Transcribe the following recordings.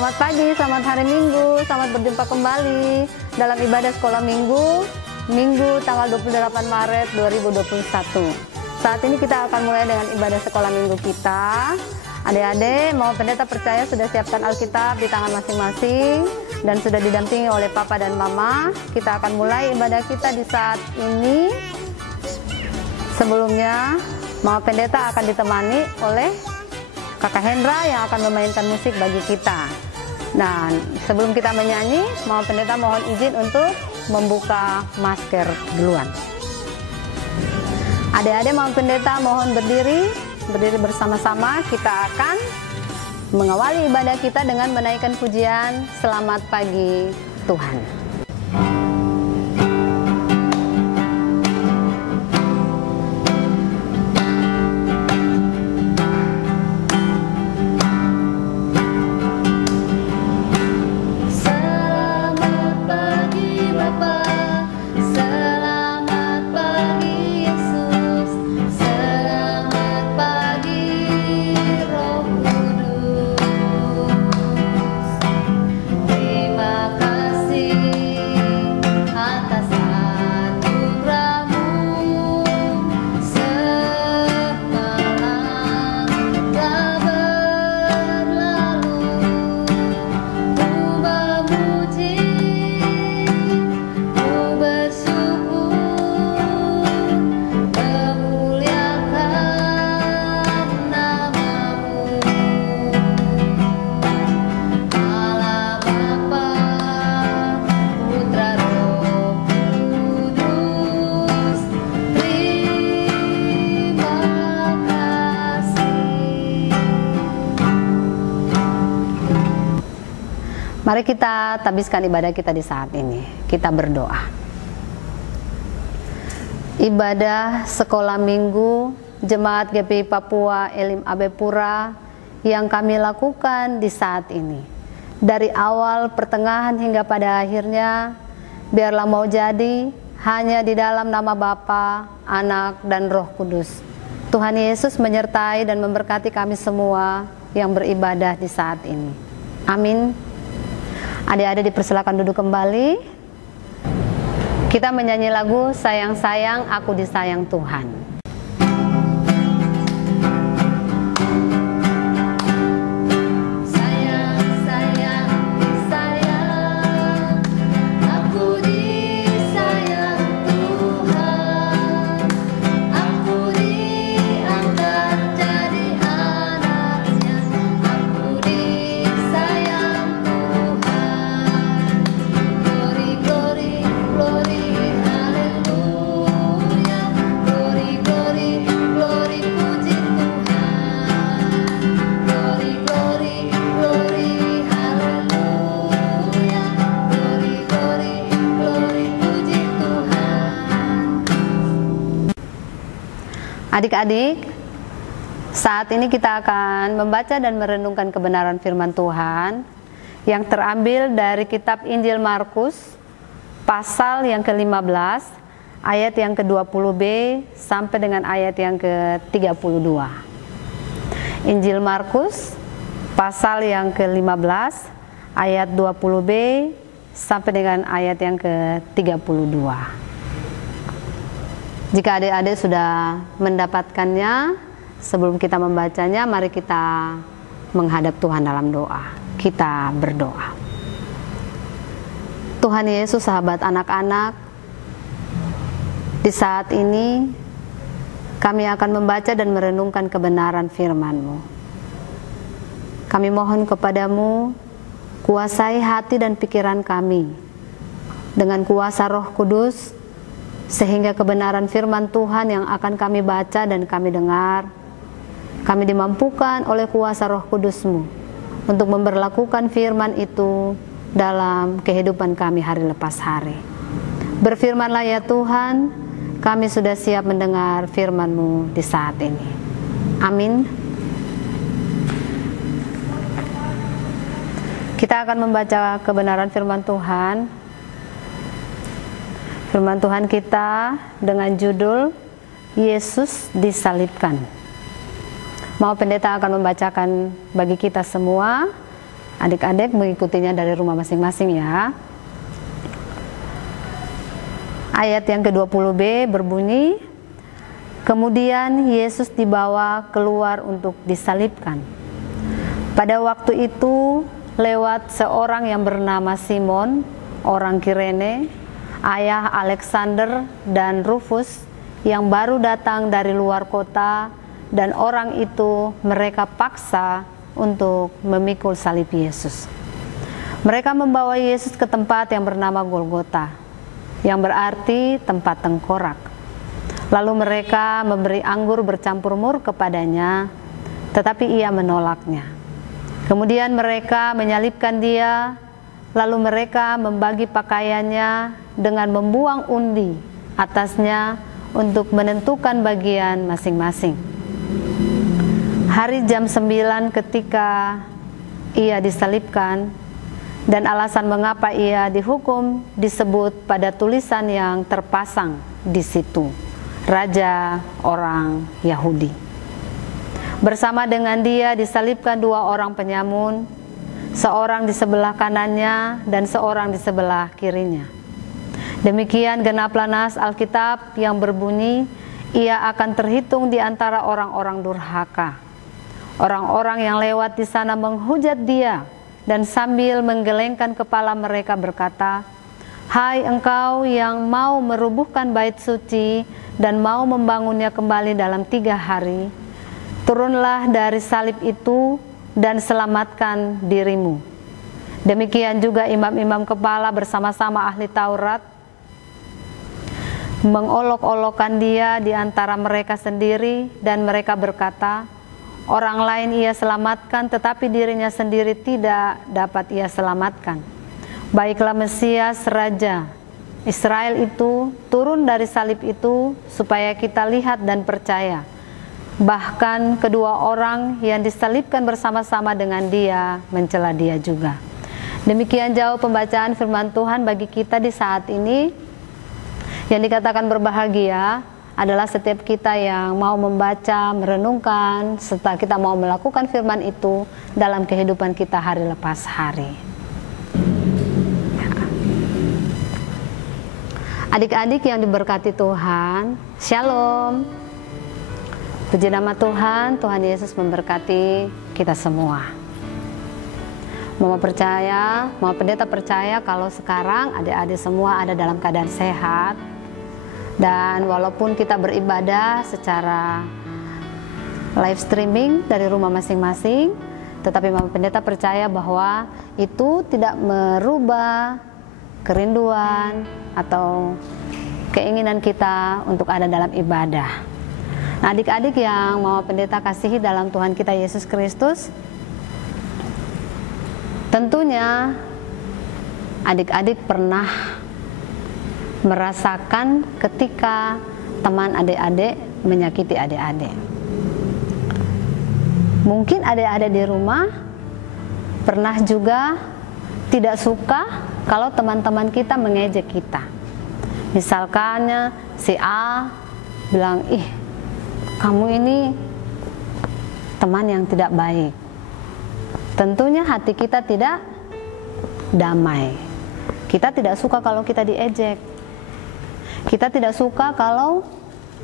Selamat pagi, selamat hari Minggu, selamat berjumpa kembali dalam ibadah sekolah Minggu, Minggu tanggal 28 Maret 2021. Saat ini kita akan mulai dengan ibadah sekolah Minggu kita. Adik-adik, mau pendeta percaya sudah siapkan Alkitab di tangan masing-masing dan sudah didampingi oleh Papa dan Mama. Kita akan mulai ibadah kita di saat ini. Sebelumnya, Mama Pendeta akan ditemani oleh Kakak Hendra yang akan memainkan musik bagi kita. Nah, sebelum kita menyanyi, Mama Pendeta mohon izin untuk membuka masker duluan. Adik-adik, Mama Pendeta mohon berdiri bersama-sama. Kita akan mengawali ibadah kita dengan menaikkan pujian Selamat Pagi Tuhan. Mari kita tabiskan ibadah kita di saat ini. Kita berdoa. Ibadah sekolah minggu Jemaat GPI Papua Elim Abepura yang kami lakukan di saat ini. Dari awal, pertengahan hingga pada akhirnya, biarlah mau jadi hanya di dalam nama Bapa, Anak, dan Roh Kudus. Tuhan Yesus menyertai dan memberkati kami semua yang beribadah di saat ini. Amin. Adik-adik dipersilakan duduk kembali. Kita menyanyi lagu Sayang-sayang Aku Disayang Tuhan. Adik-adik, saat ini kita akan membaca dan merenungkan kebenaran firman Tuhan yang terambil dari kitab Injil Markus, pasal yang ke-15, ayat yang ke-20b sampai dengan ayat yang ke-32. Injil Markus, pasal yang ke-15, ayat 20b sampai dengan ayat yang ke-32. Jika adik-adik sudah mendapatkannya, sebelum kita membacanya, mari kita menghadap Tuhan dalam doa. Kita berdoa. Tuhan Yesus, sahabat anak-anak, di saat ini kami akan membaca dan merenungkan kebenaran firman-Mu. Kami mohon kepadamu, kuasai hati dan pikiran kami dengan kuasa Roh Kudus, sehingga kebenaran firman Tuhan yang akan kami baca dan kami dengar, kami dimampukan oleh kuasa Roh Kudus-Mu untuk memberlakukan firman itu dalam kehidupan kami hari lepas hari. Berfirmanlah ya Tuhan, kami sudah siap mendengar firman-Mu di saat ini. Amin. Kita akan membaca kebenaran firman Tuhan. Firman Tuhan kita dengan judul Yesus disalibkan. Mau pendeta akan membacakan bagi kita semua Adik-adik mengikutinya dari rumah masing-masing ya. Ayat yang ke-20b berbunyi, kemudian Yesus dibawa keluar untuk disalibkan. Pada waktu itu lewat seorang yang bernama Simon, orang Kirene, ayah Alexander dan Rufus, yang baru datang dari luar kota, dan orang itu mereka paksa untuk memikul salib Yesus. Mereka membawa Yesus ke tempat yang bernama Golgota, yang berarti tempat tengkorak. Lalu mereka memberi anggur bercampur mur kepadanya, tetapi ia menolaknya. Kemudian mereka menyalibkan dia, lalu mereka membagi pakaiannya dengan membuang undi atasnya untuk menentukan bagian masing-masing. Hari jam 9 ketika ia disalibkan, dan alasan mengapa ia dihukum disebut pada tulisan yang terpasang di situ, Raja orang Yahudi. Bersama dengan dia disalibkan 2 orang penyamun, seorang di sebelah kanannya dan seorang di sebelah kirinya. Demikian genaplah nas Alkitab yang berbunyi, ia akan terhitung di antara orang-orang durhaka. Orang-orang yang lewat di sana menghujat dia, dan sambil menggelengkan kepala mereka berkata, hai engkau yang mau merubuhkan bait suci dan mau membangunnya kembali dalam 3 hari, turunlah dari salib itu dan selamatkan dirimu. Demikian juga imam-imam kepala bersama-sama ahli Taurat mengolok-olokkan dia di antara mereka sendiri, dan mereka berkata, orang lain ia selamatkan, tetapi dirinya sendiri tidak dapat ia selamatkan. Baiklah Mesias Raja Israel itu turun dari salib itu supaya kita lihat dan percaya. Bahkan kedua orang yang disalibkan bersama-sama dengan dia mencela dia juga. Demikian jauh pembacaan firman Tuhan bagi kita di saat ini. Yang dikatakan berbahagia adalah setiap kita yang mau membaca, merenungkan, serta kita mau melakukan firman itu dalam kehidupan kita hari lepas hari. Adik-adik yang diberkati Tuhan, Shalom. Puji nama Tuhan, Tuhan Yesus memberkati kita semua. Mama percaya, Mama Pendeta percaya kalau sekarang adik-adik semua ada dalam keadaan sehat. Dan walaupun kita beribadah secara live streaming dari rumah masing-masing, tetapi Mama Pendeta percaya bahwa itu tidak merubah kerinduan atau keinginan kita untuk ada dalam ibadah. Nah, adik-adik yang Mama Pendeta kasihi dalam Tuhan kita Yesus Kristus, tentunya adik-adik pernah merasakan ketika teman adik-adik menyakiti adik-adik. Mungkin adik-adik di rumah pernah juga tidak suka kalau teman-teman kita mengejek kita. Misalkan si A bilang, ih kamu ini teman yang tidak baik. Tentunya hati kita tidak damai. Kita tidak suka kalau kita diejek. Kita tidak suka kalau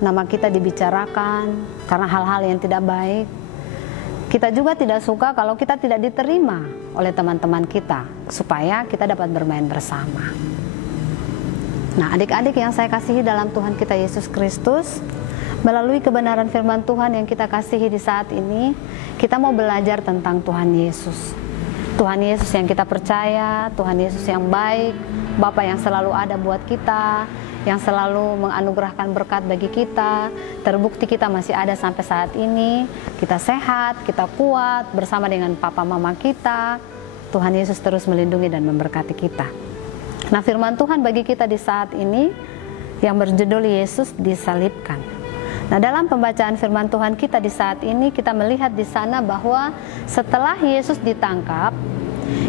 nama kita dibicarakan karena hal-hal yang tidak baik. Kita juga tidak suka kalau kita tidak diterima oleh teman-teman kita, supaya kita dapat bermain bersama. Nah, adik-adik yang saya kasihi dalam Tuhan kita Yesus Kristus, melalui kebenaran firman Tuhan yang kita kasihi di saat ini, kita mau belajar tentang Tuhan Yesus. Tuhan Yesus yang kita percaya, Tuhan Yesus yang baik, Bapa yang selalu ada buat kita, yang selalu menganugerahkan berkat bagi kita. Terbukti kita masih ada sampai saat ini, kita sehat, kita kuat bersama dengan papa mama kita. Tuhan Yesus terus melindungi dan memberkati kita. Nah, firman Tuhan bagi kita di saat ini yang berjudul Yesus disalibkan. Nah, dalam pembacaan firman Tuhan kita di saat ini, kita melihat di sana bahwa setelah Yesus ditangkap,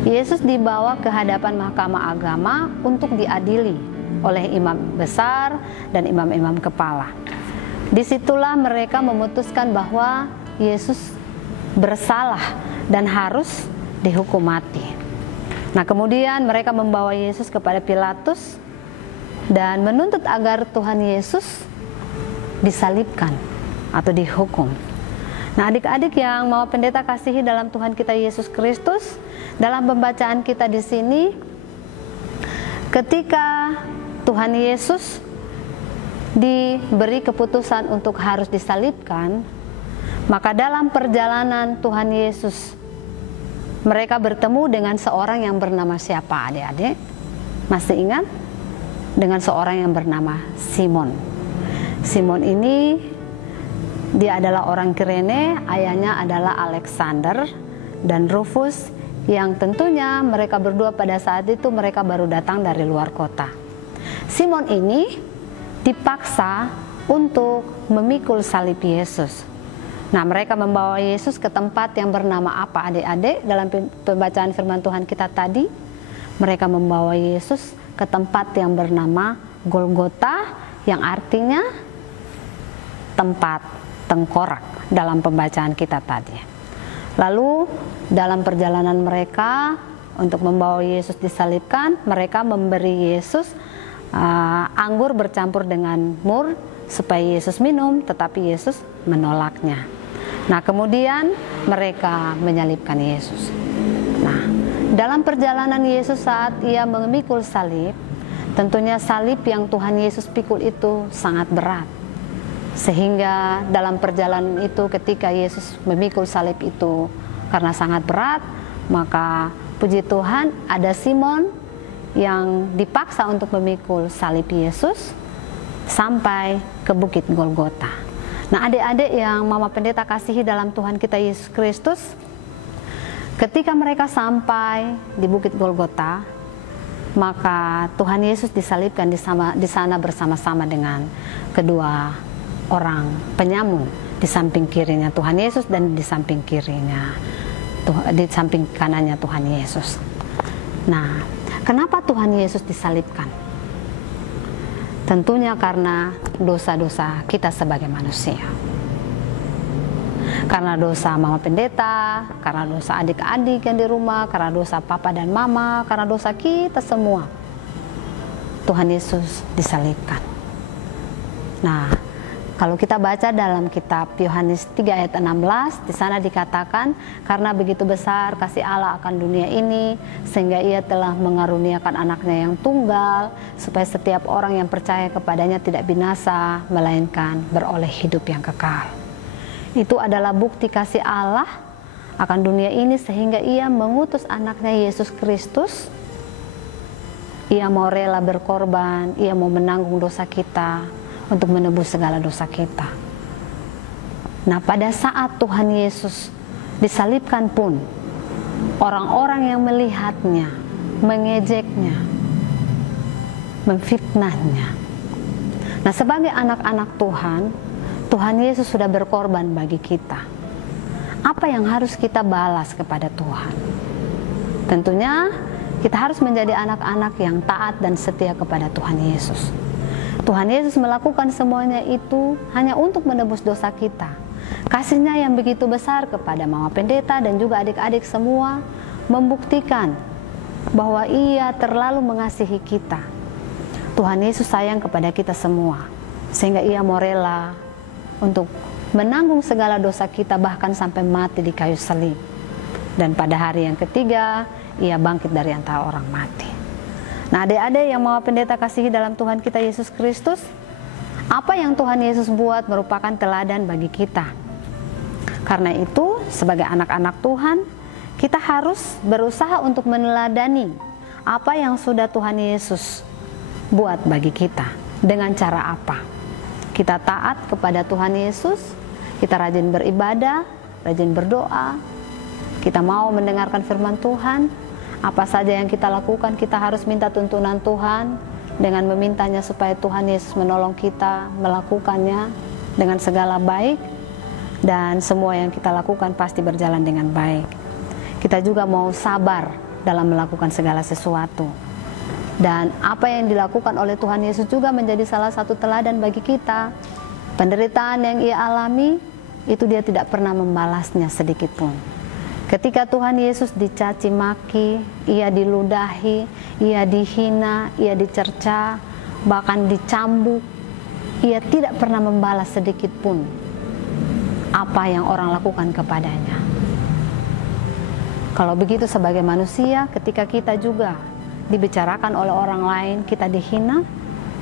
Yesus dibawa ke hadapan mahkamah agama untuk diadili oleh imam besar dan imam-imam kepala. Disitulah mereka memutuskan bahwa Yesus bersalah dan harus dihukum mati. Nah, kemudian mereka membawa Yesus kepada Pilatus dan menuntut agar Tuhan Yesus disalibkan atau dihukum. Nah, adik-adik yang mau pendeta kasihi dalam Tuhan kita Yesus Kristus, dalam pembacaan kita di sini, ketika Tuhan Yesus diberi keputusan untuk harus disalibkan, maka dalam perjalanan Tuhan Yesus mereka bertemu dengan seorang yang bernama siapa, adik-adik? Masih ingat? Dengan seorang yang bernama Simon. Simon ini dia adalah orang Kirene, ayahnya adalah Alexander dan Rufus, yang tentunya mereka berdua pada saat itu mereka baru datang dari luar kota. Simon ini dipaksa untuk memikul salib Yesus. Nah, mereka membawa Yesus ke tempat yang bernama apa, adik-adik? Dalam pembacaan firman Tuhan kita tadi, mereka membawa Yesus ke tempat yang bernama Golgota, yang artinya tempat tengkorak dalam pembacaan kita tadi. Lalu dalam perjalanan mereka untuk membawa Yesus disalibkan, mereka memberi Yesus anggur bercampur dengan mur supaya Yesus minum, tetapi Yesus menolaknya. Nah, kemudian mereka menyalibkan Yesus. Nah, dalam perjalanan Yesus saat ia memikul salib, tentunya salib yang Tuhan Yesus pikul itu sangat berat. Sehingga dalam perjalanan itu ketika Yesus memikul salib itu karena sangat berat, maka puji Tuhan ada Simon yang dipaksa untuk memikul salib Yesus sampai ke Bukit Golgota. Nah, adik-adik yang Mama Pendeta kasihi dalam Tuhan kita Yesus Kristus, ketika mereka sampai di Bukit Golgota, maka Tuhan Yesus disalibkan di sana bersama-sama dengan kedua orang penyamung, di samping kirinya Tuhan Yesus dan di samping samping kanannya Tuhan Yesus. Nah, kenapa Tuhan Yesus disalibkan? Tentunya karena dosa-dosa kita sebagai manusia. Karena dosa Mama Pendeta, karena dosa adik-adik yang di rumah, karena dosa papa dan mama, karena dosa kita semua, Tuhan Yesus disalibkan. Nah, kalau kita baca dalam kitab Yohanes 3 ayat 16, di sana dikatakan, karena begitu besar kasih Allah akan dunia ini, sehingga ia telah mengaruniakan anaknya yang tunggal, supaya setiap orang yang percaya kepadanya tidak binasa, melainkan beroleh hidup yang kekal. Itu adalah bukti kasih Allah akan dunia ini, sehingga ia mengutus anaknya Yesus Kristus. Ia mau rela berkorban, ia mau menanggung dosa kita, untuk menebus segala dosa kita. Nah, pada saat Tuhan Yesus disalibkan pun, orang-orang yang melihatnya, mengejeknya, memfitnahnya. Nah, sebagai anak-anak Tuhan, Tuhan Yesus sudah berkorban bagi kita. Apa yang harus kita balas kepada Tuhan? Tentunya kita harus menjadi anak-anak yang taat dan setia kepada Tuhan Yesus. Tuhan Yesus melakukan semuanya itu hanya untuk menebus dosa kita. Kasih-Nya yang begitu besar kepada Mama Pendeta dan juga adik-adik semua membuktikan bahwa Ia terlalu mengasihi kita. Tuhan Yesus sayang kepada kita semua, sehingga Ia mau rela untuk menanggung segala dosa kita, bahkan sampai mati di kayu salib. Dan pada hari yang ketiga, Ia bangkit dari antara orang mati. Nah, adik-adik yang Mama Pendeta kasihi dalam Tuhan kita Yesus Kristus, apa yang Tuhan Yesus buat merupakan teladan bagi kita. Karena itu, sebagai anak-anak Tuhan, kita harus berusaha untuk meneladani apa yang sudah Tuhan Yesus buat bagi kita. Dengan cara apa? Kita taat kepada Tuhan Yesus, kita rajin beribadah, rajin berdoa, kita mau mendengarkan firman Tuhan. Apa saja yang kita lakukan, kita harus minta tuntunan Tuhan dengan memintanya supaya Tuhan Yesus menolong kita melakukannya dengan segala baik, dan semua yang kita lakukan pasti berjalan dengan baik. Kita juga mau sabar dalam melakukan segala sesuatu. Dan apa yang dilakukan oleh Tuhan Yesus juga menjadi salah satu teladan bagi kita. Penderitaan yang Ia alami, itu Dia tidak pernah membalasnya sedikit pun. Ketika Tuhan Yesus dicaci maki, ia diludahi, ia dihina, ia dicerca, bahkan dicambuk, ia tidak pernah membalas sedikit pun apa yang orang lakukan kepadanya. Kalau begitu sebagai manusia, ketika kita juga dibicarakan oleh orang lain, kita dihina,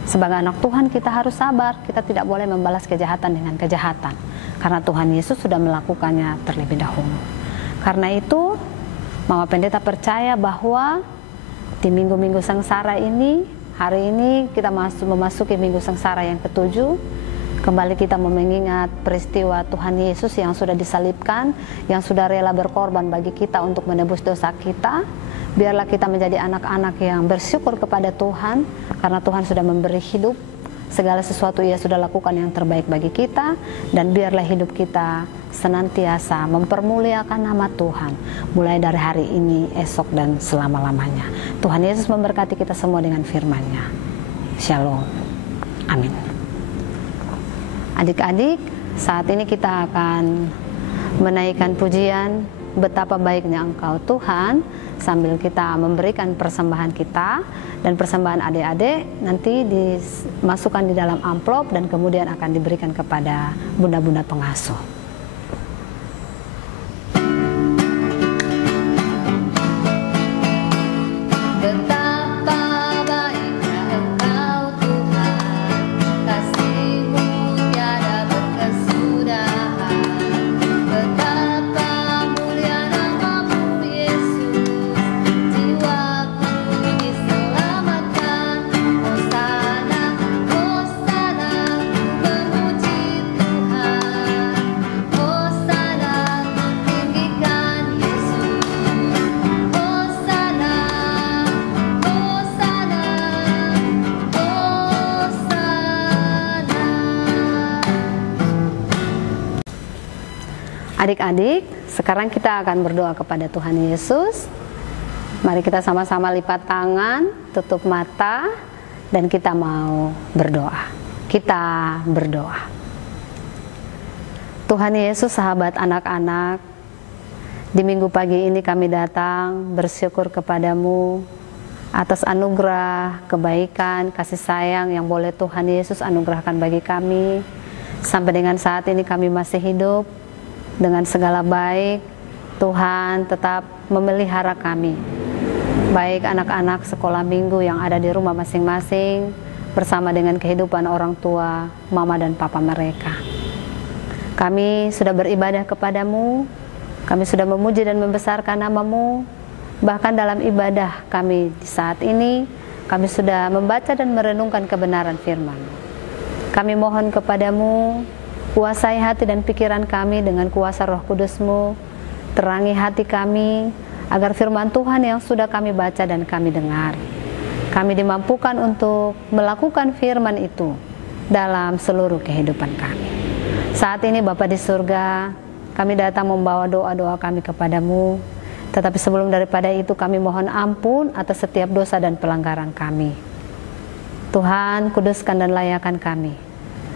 sebagai anak Tuhan kita harus sabar, kita tidak boleh membalas kejahatan dengan kejahatan, karena Tuhan Yesus sudah melakukannya terlebih dahulu. Karena itu, Mama Pendeta percaya bahwa di minggu-minggu sengsara ini, hari ini kita memasuki minggu sengsara yang ke-7. Kembali kita mengingat peristiwa Tuhan Yesus yang sudah disalibkan, yang sudah rela berkorban bagi kita untuk menebus dosa kita. Biarlah kita menjadi anak-anak yang bersyukur kepada Tuhan, karena Tuhan sudah memberi hidup. Segala sesuatu Ia sudah lakukan yang terbaik bagi kita, dan biarlah hidup kita senantiasa mempermuliakan nama Tuhan, mulai dari hari ini, esok, dan selama-lamanya. Tuhan Yesus memberkati kita semua dengan firman-Nya. Shalom. Amin. Adik-adik, saat ini kita akan menaikkan pujian Betapa Baiknya Engkau Tuhan, sambil kita memberikan persembahan kita, dan persembahan adik-adik nanti dimasukkan di dalam amplop dan kemudian akan diberikan kepada bunda-bunda pengasuh. Adik-adik, sekarang kita akan berdoa kepada Tuhan Yesus. Mari kita sama-sama lipat tangan, tutup mata, dan kita mau berdoa. Kita berdoa. Tuhan Yesus, sahabat anak-anak, di minggu pagi ini kami datang bersyukur kepadamu atas anugerah, kebaikan, kasih sayang yang boleh Tuhan Yesus anugerahkan bagi kami. Sampai dengan saat ini kami masih hidup. Dengan segala baik, Tuhan tetap memelihara kami. Baik anak-anak sekolah minggu yang ada di rumah masing-masing, bersama dengan kehidupan orang tua, mama dan papa mereka. Kami sudah beribadah kepadamu, kami sudah memuji dan membesarkan nama-Mu. Bahkan dalam ibadah kami di saat ini, kami sudah membaca dan merenungkan kebenaran firman. Kami mohon kepadamu, kuasai hati dan pikiran kami dengan kuasa Roh Kudus-Mu, terangi hati kami, agar firman Tuhan yang sudah kami baca dan kami dengar, kami dimampukan untuk melakukan firman itu dalam seluruh kehidupan kami. Saat ini Bapa di surga, kami datang membawa doa-doa kami kepadamu, tetapi sebelum daripada itu kami mohon ampun atas setiap dosa dan pelanggaran kami. Tuhan, kuduskan dan layakan kami,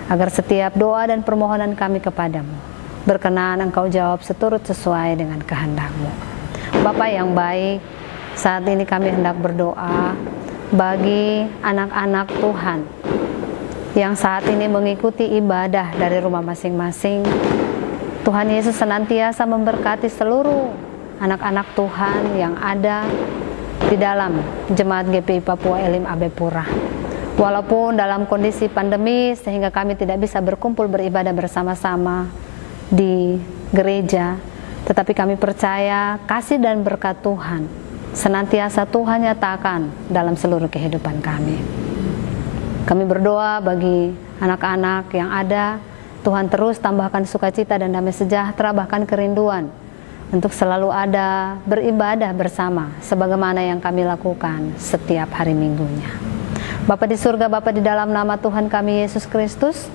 agar setiap doa dan permohonan kami kepadamu berkenan Engkau jawab seturut sesuai dengan kehendak-Mu. Bapa yang baik, saat ini kami hendak berdoa bagi anak-anak Tuhan yang saat ini mengikuti ibadah dari rumah masing-masing. Tuhan Yesus senantiasa memberkati seluruh anak-anak Tuhan yang ada di dalam Jemaat GPI Papua Elim Abepura. Walaupun dalam kondisi pandemi sehingga kami tidak bisa berkumpul beribadah bersama-sama di gereja, tetapi kami percaya kasih dan berkat Tuhan senantiasa Tuhan nyatakan dalam seluruh kehidupan kami. Kami berdoa bagi anak-anak yang ada, Tuhan terus tambahkan sukacita dan damai sejahtera, bahkan kerinduan untuk selalu ada beribadah bersama sebagaimana yang kami lakukan setiap hari minggunya. Bapa di surga, Bapa di dalam nama Tuhan kami Yesus Kristus,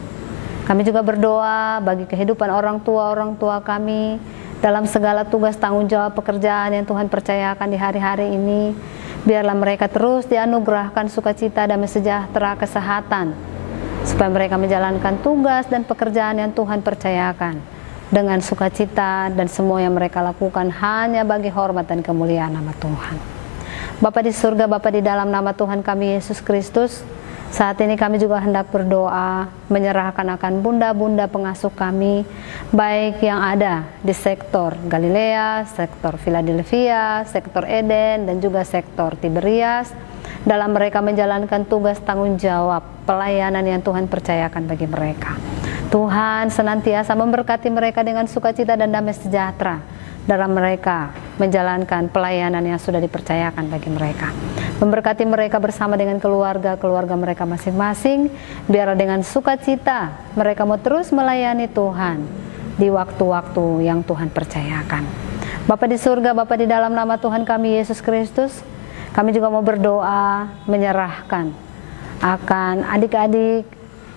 kami juga berdoa bagi kehidupan orang tua kami dalam segala tugas tanggung jawab pekerjaan yang Tuhan percayakan di hari-hari ini. Biarlah mereka terus dianugerahkan sukacita, damai sejahtera, kesehatan, supaya mereka menjalankan tugas dan pekerjaan yang Tuhan percayakan dengan sukacita, dan semua yang mereka lakukan hanya bagi hormat dan kemuliaan nama Tuhan. Bapa di surga, Bapa di dalam nama Tuhan kami Yesus Kristus, saat ini kami juga hendak berdoa, menyerahkan akan bunda-bunda pengasuh kami, baik yang ada di sektor Galilea, sektor Philadelphia, sektor Eden, dan juga sektor Tiberias, dalam mereka menjalankan tugas tanggung jawab pelayanan yang Tuhan percayakan bagi mereka. Tuhan senantiasa memberkati mereka dengan sukacita dan damai sejahtera dalam mereka menjalankan pelayanan yang sudah dipercayakan bagi mereka. Memberkati mereka bersama dengan keluarga mereka masing-masing, biar dengan sukacita mereka mau terus melayani Tuhan di waktu-waktu yang Tuhan percayakan. Bapa di surga, Bapa di dalam nama Tuhan kami Yesus Kristus, kami juga mau berdoa menyerahkan akan adik-adik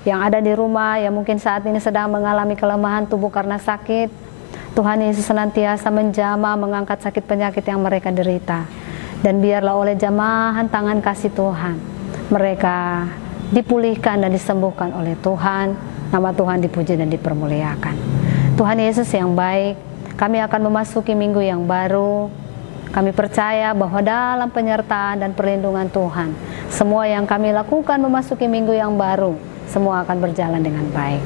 yang ada di rumah yang mungkin saat ini sedang mengalami kelemahan tubuh karena sakit. Tuhan Yesus senantiasa menjamah mengangkat sakit penyakit yang mereka derita. Dan biarlah oleh jamahan tangan kasih Tuhan, mereka dipulihkan dan disembuhkan oleh Tuhan. Nama Tuhan dipuji dan dipermuliakan. Tuhan Yesus yang baik, kami akan memasuki minggu yang baru. Kami percaya bahwa dalam penyertaan dan perlindungan Tuhan, semua yang kami lakukan memasuki minggu yang baru, semua akan berjalan dengan baik.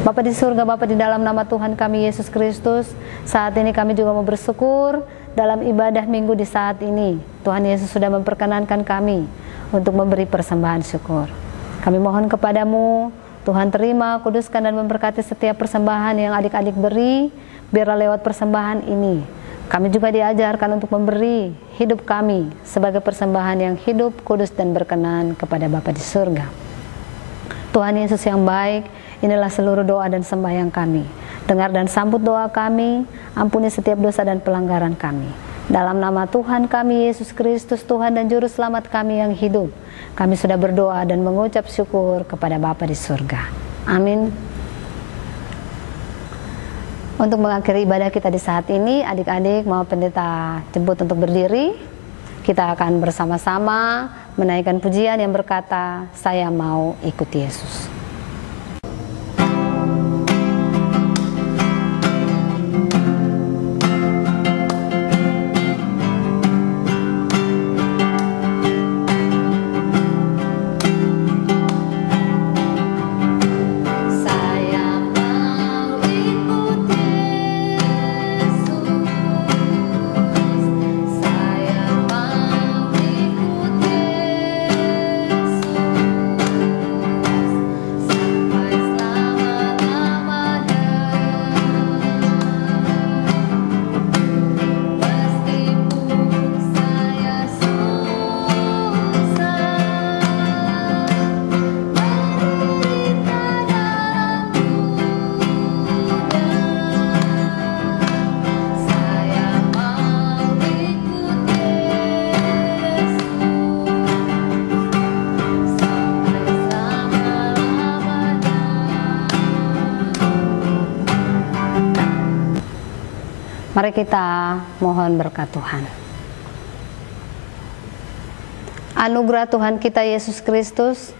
Bapa di surga, Bapa di dalam nama Tuhan kami Yesus Kristus, saat ini kami juga mau bersyukur dalam ibadah minggu di saat ini. Tuhan Yesus sudah memperkenankan kami untuk memberi persembahan syukur. Kami mohon kepadamu, Tuhan terima, kuduskan dan memberkati setiap persembahan yang adik-adik beri, biarlah lewat persembahan ini kami juga diajarkan untuk memberi hidup kami sebagai persembahan yang hidup, kudus, dan berkenan kepada Bapa di surga. Tuhan Yesus yang baik, inilah seluruh doa dan sembahyang kami. Dengar dan sambut doa kami, ampuni setiap dosa dan pelanggaran kami. Dalam nama Tuhan kami Yesus Kristus, Tuhan dan Juru Selamat kami yang hidup, kami sudah berdoa dan mengucap syukur kepada Bapa di surga. Amin. Untuk mengakhiri ibadah kita di saat ini, adik-adik mau pendeta jemput untuk berdiri. Kita akan bersama-sama menaikkan pujian yang berkata, "Saya mau ikut Yesus." Mari kita mohon berkat Tuhan. Anugerah Tuhan kita Yesus Kristus,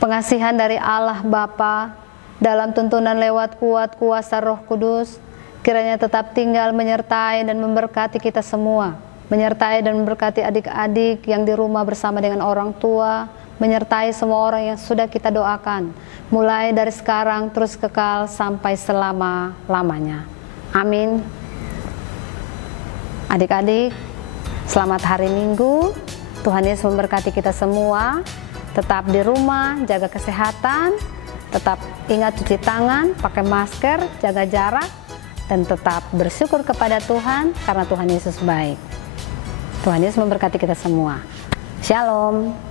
pengasihan dari Allah Bapa, dalam tuntunan lewat kuat kuasa Roh Kudus, kiranya tetap tinggal menyertai dan memberkati kita semua, menyertai dan memberkati adik-adik yang di rumah bersama dengan orang tua, menyertai semua orang yang sudah kita doakan, mulai dari sekarang terus kekal sampai selama-lamanya. Amin. Adik-adik, selamat hari Minggu. Tuhan Yesus memberkati kita semua. Tetap di rumah, jaga kesehatan, tetap ingat cuci tangan, pakai masker, jaga jarak, dan tetap bersyukur kepada Tuhan karena Tuhan Yesus baik. Tuhan Yesus memberkati kita semua. Shalom.